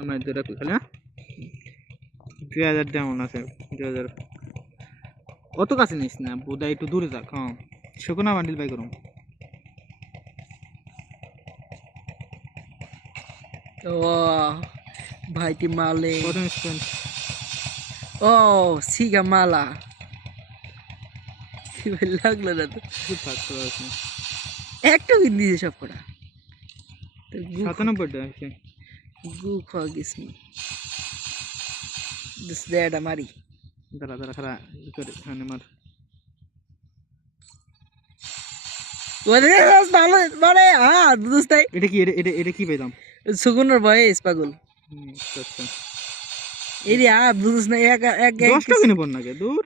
আমরা দুটা খালি না 2000 যেমন আছে 2000 অত কাছে নিস না বোধহয় একটু দূরে যাক হ্যাঁ শুকনা বান্ডিল বাই করুন ও ভাইটি মালে কত স্পেন্ড ও সিগা মালা কি ভালো লাগলো না তো খুব থাকতে আছে একটা কিন দিয়েছে সব কটা 97 টাকা আছে গু খাওয়া গেছি দিস দেটা মারি দাঁড়া দাঁড়া খারা করে খানে মার ওরে ভালো মানে দোস্তাই এটা কি এটা কি পেলাম সুগুনের বয়স পাগল আচ্ছা এই রে বুঝছ না এক এক 10 টাকা কিনে পড় না কে দূর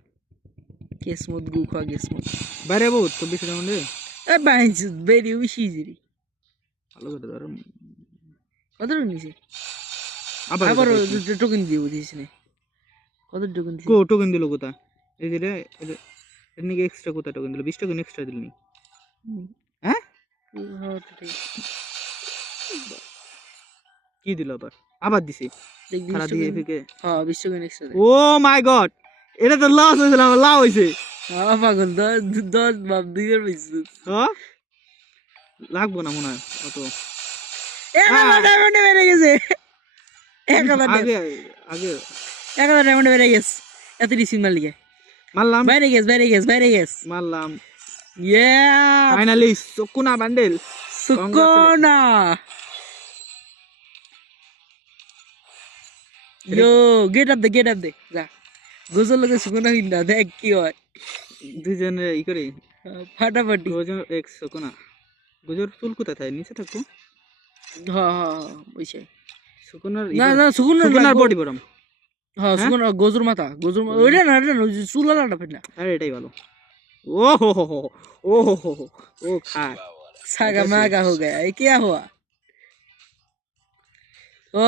কিসমত গু খাওয়া কিসমত বাইরে বহুত 24 টাকা মধ্যে এ বাইঞ্চ বেরি উশি জিরি ভালো করে ধর কত নিছে আবার টোকেন দিয়ে বুঝিস না কত টোকেন দিছে কো টোকেন দিল কোথা এই যে এর নিকে এক্সট্রা কোথা টোকেন দিল 20 টোকেন এক্সট্রা দিলনি হ্যাঁ কি দিল আবার দিছে খারা দিয়ে ফিকে হ্যাঁ 20 টোকেন এক্সট্রা ও মাই গড এটা তো লস হইছিল আমার লাভ হইছে হ্যাঁ পাগল 10 বাপ দুইবার বেশি হ্যাঁ লাগবো না মনে হয় অত ডায়মন্ড বেড়ে গেছে আগে আগে 1000 ডায়মন্ড বেড়ে গেছে এত রিসিং মালিকে মারলাম বাইরে গেছ মারলাম ইয়া ফাইনালি সুকুনা বান্ডেল সুকুনা ইয়ো গেট আপ দে যা গোজল লগে সুকুনা হিন্দা দেখ কি হয় দুইজনে ই করে ফাটাফাটি গোজর এক সুকুনা গোজর চুল কোথায় থাকে নিচে থাকো হ্যাঁ বইছে সুকুনার না সুকুনার বডি বরম হ্যাঁ সুকুনা গোজর মাথা ওইটা না চুলালাটা ফেলা আরে এটাই ভালো ও হো ओ खा सागा मागा हो गया ये क्या हुआ ओ